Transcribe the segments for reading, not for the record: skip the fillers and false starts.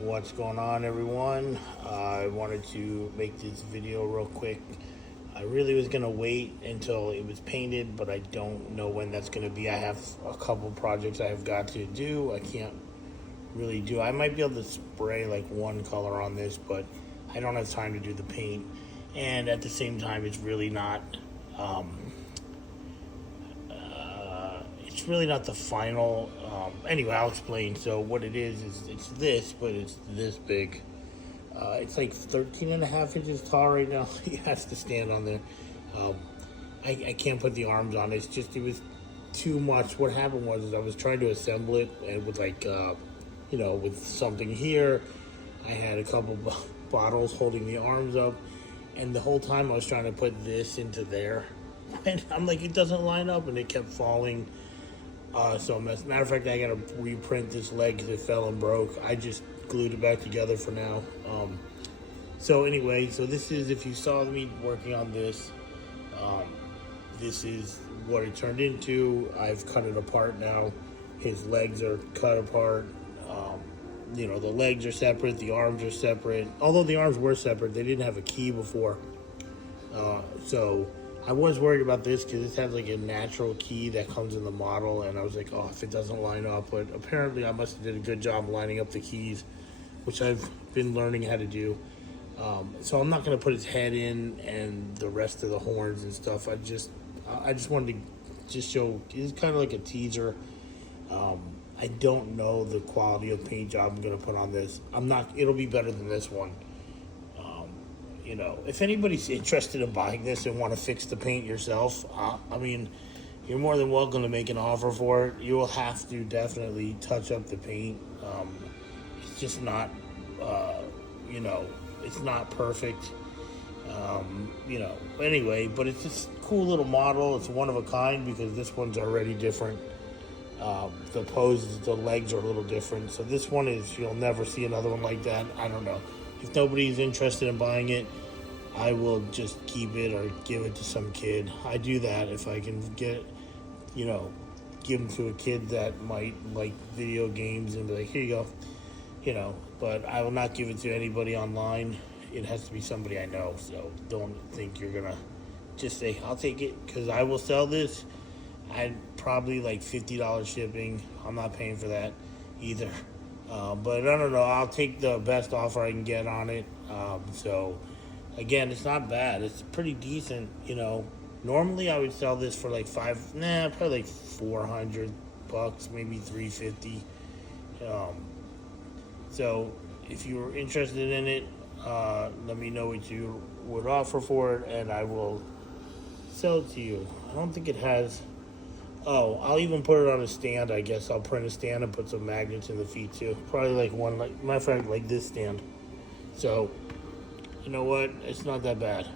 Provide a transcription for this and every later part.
What's going on, everyone? I wanted to make this video real quick. I really was gonna wait until it was painted, but I don't know when that's gonna be. I have a couple projects I have got to do. I can't really do. I might be able to spray like one color on this, but I don't have time to do the paint. And at the same time, it's really not. It's really not the final. Anyway, I'll explain. So what it is it's this, but it's this big. It's like 13 and a half inches tall right now. He has to stand on there. Um, I can't put the arms on. It was too much. What happened was is I was trying to assemble it and with with something here. I had a couple bottles holding the arms up, and the whole time I was trying to put this into there, and I'm like, it doesn't line up, and it kept falling. So, as a matter of fact, I gotta reprint this leg because it fell and broke. I just glued it back together for now. So anyway, so this is, if you saw me working on this, this is what it turned into. I've cut it apart now. His legs are cut apart. The legs are separate, the arms are separate. Although the arms were separate, they didn't have a key before. So I was worried about this because this has like a natural key that comes in the model, and I was like, oh, if it doesn't line up. But apparently I must have did a good job lining up the keys, which I've been learning how to do. So I'm not going to put his head in and the rest of the horns and stuff. I just wanted to just show, it's kind of like a teaser. I don't know the quality of paint job I'm going to put on this. It'll be better than this one. If anybody's interested in buying this and want to fix the paint yourself, you're more than welcome to make an offer for it. You will have to definitely touch up the paint. It's just not, it's not perfect. Anyway, but it's just a cool little model. It's one of a kind because this one's already different. The poses, the legs are a little different. So this one you'll never see another one like that. I don't know. If nobody's interested in buying it, I will just keep it or give it to some kid. I do that if I can give them to a kid that might like video games and be like, here you go. But I will not give it to anybody online. It has to be somebody I know. So don't think you're going to just say, I'll take it, because I will sell this. I'd probably like $50 shipping. I'm not paying for that either. But I don't know. I'll take the best offer I can get on it. So, again, it's not bad. It's pretty decent. Normally I would sell this for like probably like $400, maybe $350. So, if you were interested in it, let me know what you would offer for it, and I will sell it to you. I don't think it has. Oh, I'll even put it on a stand, I guess. I'll print a stand and put some magnets in the feet, too. Probably like one, like, matter of fact, like this stand. So, you know what? It's not that bad.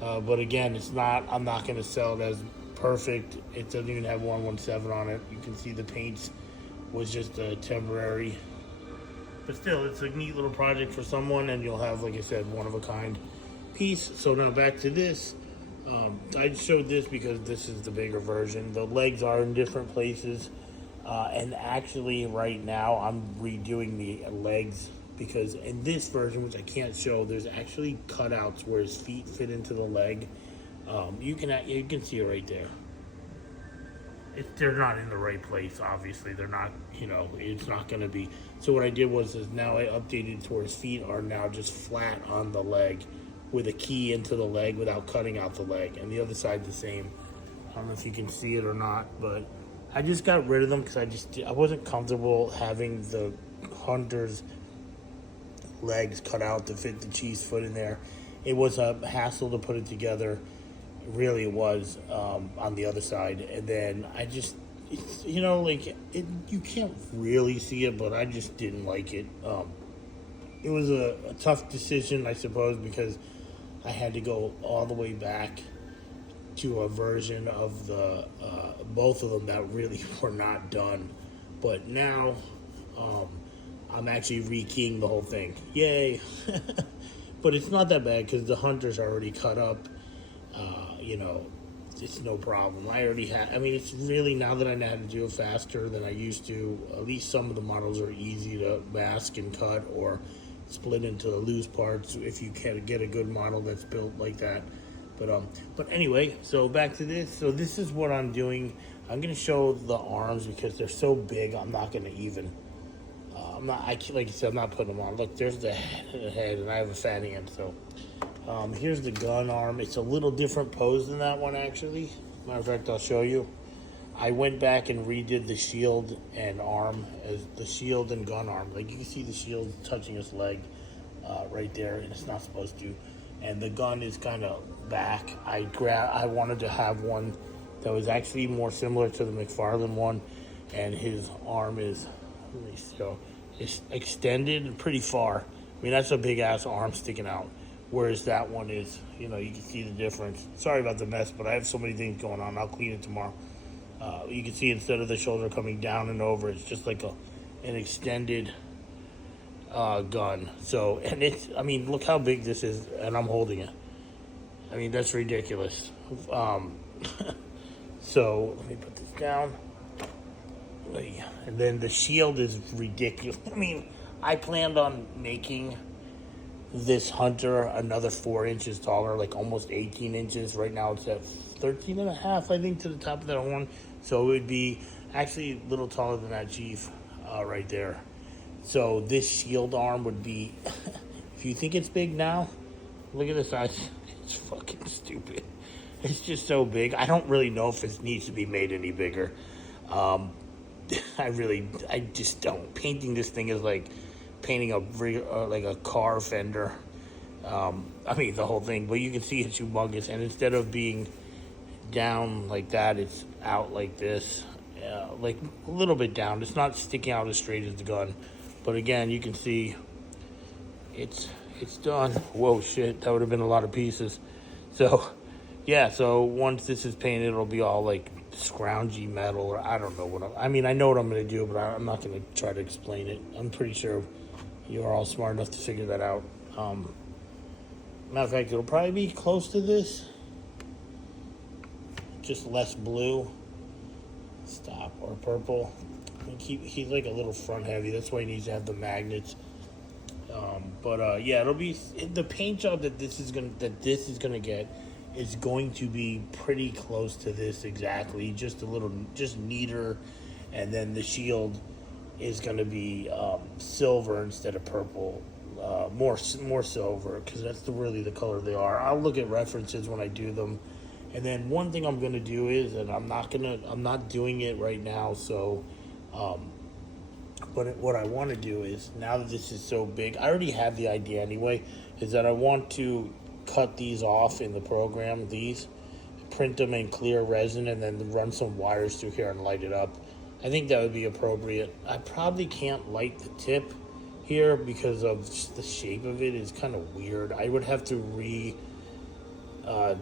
But again, I'm not going to sell it as perfect. It doesn't even have 117 on it. You can see the paints was just a temporary. But still, it's a neat little project for someone, and you'll have, like I said, one of a kind piece. So now back to this. I showed this because this is the bigger version. The legs are in different places. And actually, right now, I'm redoing the legs because in this version, which I can't show, there's actually cutouts where his feet fit into the leg. You can see it right there. They're not in the right place, obviously. They're not, it's not going to be. So what I did is now I updated to where his feet are now just flat on the leg, with a key into the leg without cutting out the leg, and the other side the same. I don't know if you can see it or not, but I just got rid of them because I wasn't comfortable having the hunter's legs cut out to fit the cheese foot in there. It was a hassle to put it together. Really, it was on the other side, and then you can't really see it, but I just didn't like it. It was a tough decision, I suppose, because I had to go all the way back to a version of the both of them that really were not done. But now I'm actually rekeying the whole thing. Yay! But it's not that bad because the hunter's already cut up. it's no problem. I already have. I mean, it's really, now that I know how to do it faster than I used to. At least some of the models are easy to mask and cut or split into loose parts if you can get a good model that's built like that. But anyway, so back to this. So this is what I'm doing. I'm gonna show the arms because they're so big. I'm not gonna even. I'm not. Like I said, I'm not putting them on. Look, there's the head, and I have a fat hand. So here's the gun arm. It's a little different pose than that one, actually. Matter of fact, I'll show you. I went back and redid the shield and arm as the shield and gun arm. Like you can see the shield touching his leg right there, and it's not supposed to. And the gun is kind of back. I wanted to have one that was actually more similar to the McFarlane one, and his arm is, let me show, it's extended and pretty far. I mean, that's a big ass arm sticking out. Whereas that one is, you know, you can see the difference. Sorry about the mess, but I have so many things going on. I'll clean it tomorrow. You can see instead of the shoulder coming down and over, it's just like an extended gun. So, and it's, I mean, look how big this is, and I'm holding it. I mean, that's ridiculous. So, let me put this down. And then the shield is ridiculous. I mean, I planned on making this Hunter another 4 inches taller, like almost 18 inches. Right now it's at 13 and a half, I think, to the top of that horn. So it would be actually a little taller than that Chief right there. So this shield arm would be, if you think it's big now, look at the size. It's fucking stupid. It's just so big. I don't really know if it needs to be made any bigger. I just don't. Painting this thing is like painting like a car fender. I mean, the whole thing. But you can see it's humongous. And instead of being down like that, it's out like this. Like a little bit down. It's not sticking out as straight as the gun. But again, you can see it's done. Whoa, shit. That would have been a lot of pieces. So, yeah. So once this is painted, it'll be all like scroungy metal, or I don't know what I mean, I know what I'm going to do, but I'm not going to try to explain it. I'm pretty sure you're all smart enough to figure that out. Matter of fact, it'll probably be close to this, just less blue. Stop. Or purple. He's like a little front heavy. That's why he needs to have the magnets. Yeah, it'll be the paint job that this is gonna get is going to be pretty close to this exactly. Just neater, and then the shield is gonna be silver instead of purple. More silver, because that's really the color they are. I'll look at references when I do them. And then one thing I'm gonna do is, and I'm not doing it right now, so but what I want to do is, now that this is so big, I already have the idea anyway, is that I want to cut these off in the program, print them in clear resin, and then run some wires through here and light it up. I think that would be appropriate. I probably can't light the tip here because of the shape of it is kind of weird. I would have to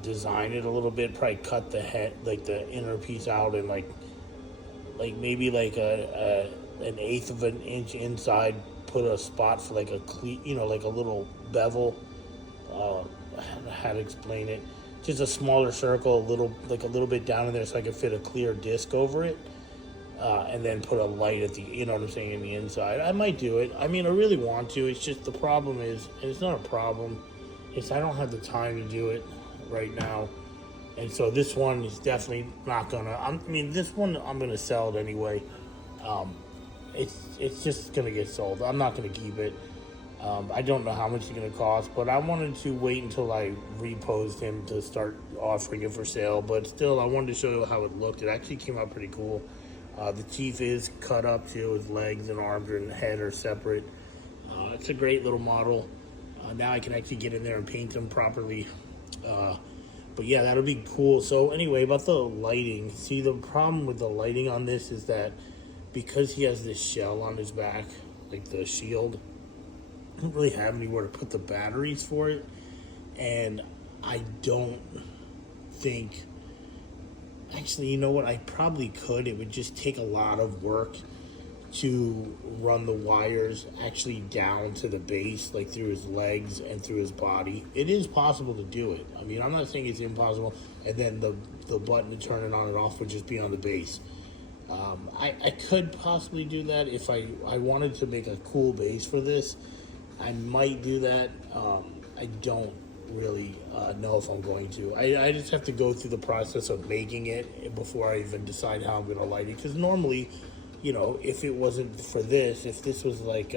design it a little bit, probably cut the head, like the inner piece out, and like maybe like an eighth of an inch inside, put a spot for like a like a little bevel. How to explain it? Just a smaller circle, a little bit down in there, so I could fit a clear disc over it, and then put a light at the, you know what I'm saying, in the inside. I might do it. I mean, I really want to. It's just the problem is, and it's not a problem. It's I don't have the time to do it right now. And so this one is definitely not gonna. This one I'm gonna sell it anyway. It's just gonna get sold. I'm not gonna keep it. I don't know how much it's gonna cost, but I wanted to wait until I reposed him to start offering it for sale. But still, I wanted to show you how it looked. It actually came out pretty cool. The Chief is cut up too. His legs and arms and head are separate. It's a great little model. Now I can actually get in there and paint them properly. But yeah, that'll be cool. So anyway, about the lighting. See, the problem with the lighting on this is that because he has this shell on his back, like the shield, I don't really have anywhere to put the batteries for it. And I don't think... Actually, you know what? I probably could. It would just take a lot of work to run the wires actually down to the base, like through his legs and through his body. It is possible to do it. I mean, I'm not saying it's impossible. And then the the button to turn it on and off would just be on the base. I could possibly do that if I wanted to make a cool base for this. I might do that. I don't really know if I'm going to. I just have to go through the process of making it before I even decide how I'm going to light it. Because normally, you know, if it wasn't for this, if this was like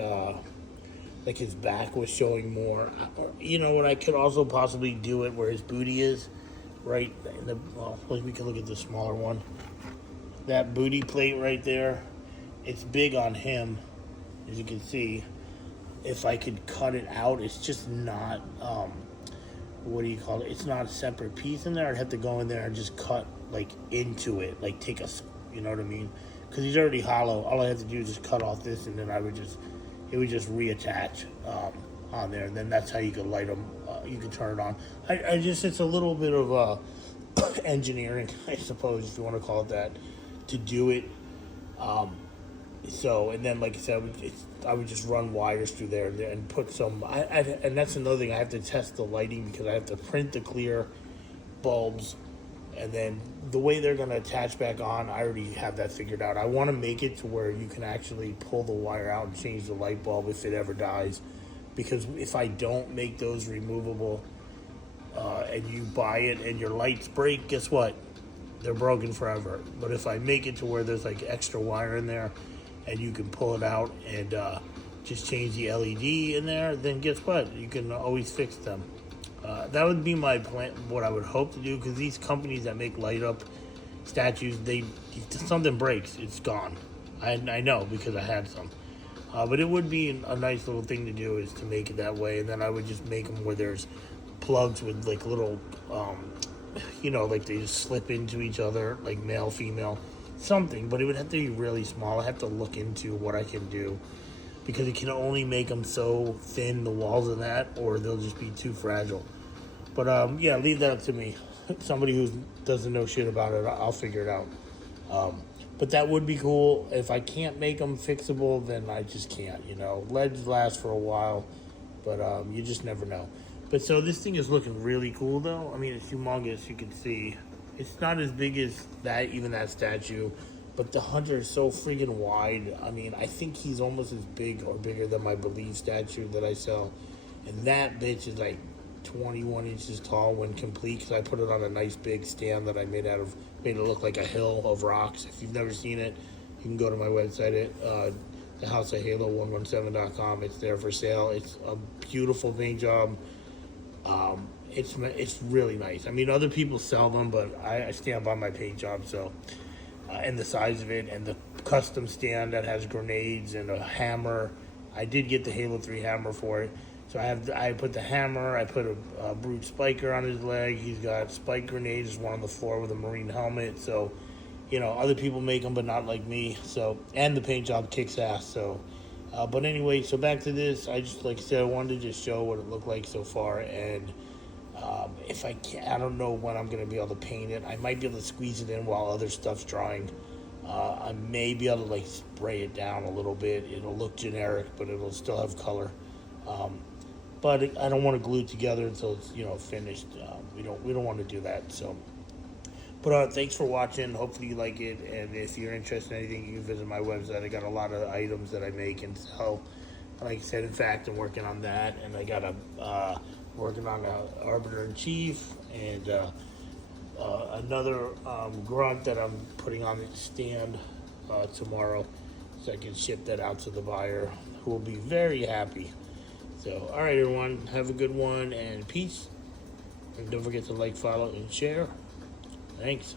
his back was showing more, you know, and I could also possibly do it where his booty is, right? Well, we can look at the smaller one. That booty plate right there, it's big on him, as you can see. If I could cut it out, it's just not, what do you call it? It's not a separate piece in there. I'd have to go in there and just cut, like, into it. Like, take a, you know what I mean? Because he's already hollow. All I have to do is just cut off this, and then it would just reattach on there. And then that's how you could light them. You could turn it on. It's a little bit of engineering, I suppose, if you want to call it that, to do it. So, and then, like I said, I would just run wires through there and put some, and that's another thing, I have to test the lighting because I have to print the clear bulbs, and then the way they're going to attach back on, I already have that figured out. I want to make it to where you can actually pull the wire out and change the light bulb if it ever dies, because if I don't make those removable, and you buy it and your lights break, guess what? They're broken forever. But if I make it to where there's like extra wire in there, and you can pull it out and just change the LED in there, then guess what? You can always fix them. That would be my plan, what I would hope to do, because these companies that make light up statues, if something breaks, it's gone. I know because I had some. But it would be a nice little thing to do, is to make it that way, and then I would just make them where there's plugs with like little, you know, like they just slip into each other, like male, female. Something, but it would have to be really small. I have to look into what I can do, because it can only make them so thin, the walls of that, or they'll just be too fragile. But yeah, leave that up to me. Somebody who doesn't know shit about it, I'll figure it out. But that would be cool. If I can't make them fixable, then I just can't, you know. LEDs last for a while, but you just never know. But so this thing is looking really cool, though. I mean, it's humongous, you can see. It's not as big as that, even that statue, but the Hunter is so freaking wide. I mean, I think he's almost as big or bigger than my Believe statue that I sell. And that bitch is like 21 inches tall when complete, because I put it on a nice big stand that I made it look like a hill of rocks. If you've never seen it, you can go to my website at thehouseofhalo117.com. It's there for sale. It's a beautiful paint job. It's really nice. I mean, other people sell them, but I stand by my paint job. So, and the size of it, and the custom stand that has grenades and a hammer. I did get the Halo 3 hammer for it. So I put the hammer. I put a brute spiker on his leg. He's got spike grenades. There's one on the floor with a Marine helmet. So, you know, other people make them, but not like me. So, and the paint job kicks ass. So. But anyway, so back to this. I just, like I said, I wanted to just show what it looked like so far, and if I can, I don't know when I'm going to be able to paint it. I might be able to squeeze it in while other stuff's drying. I may be able to like spray it down a little bit. It'll look generic, but it'll still have color. But I don't want to glue it together until it's, you know, finished. We don't want to do that. So, but thanks for watching. Hopefully you like it, and if you're interested in anything, you can visit my website. I got a lot of items that I make and sell. Like I said, in fact, I'm working on that, and I got working on a Arbiter in Chief, and another grunt that I'm putting on its stand tomorrow, so I can ship that out to the buyer, who will be very happy. So, all right, everyone, have a good one, and peace. And don't forget to like, follow, and share. Thanks.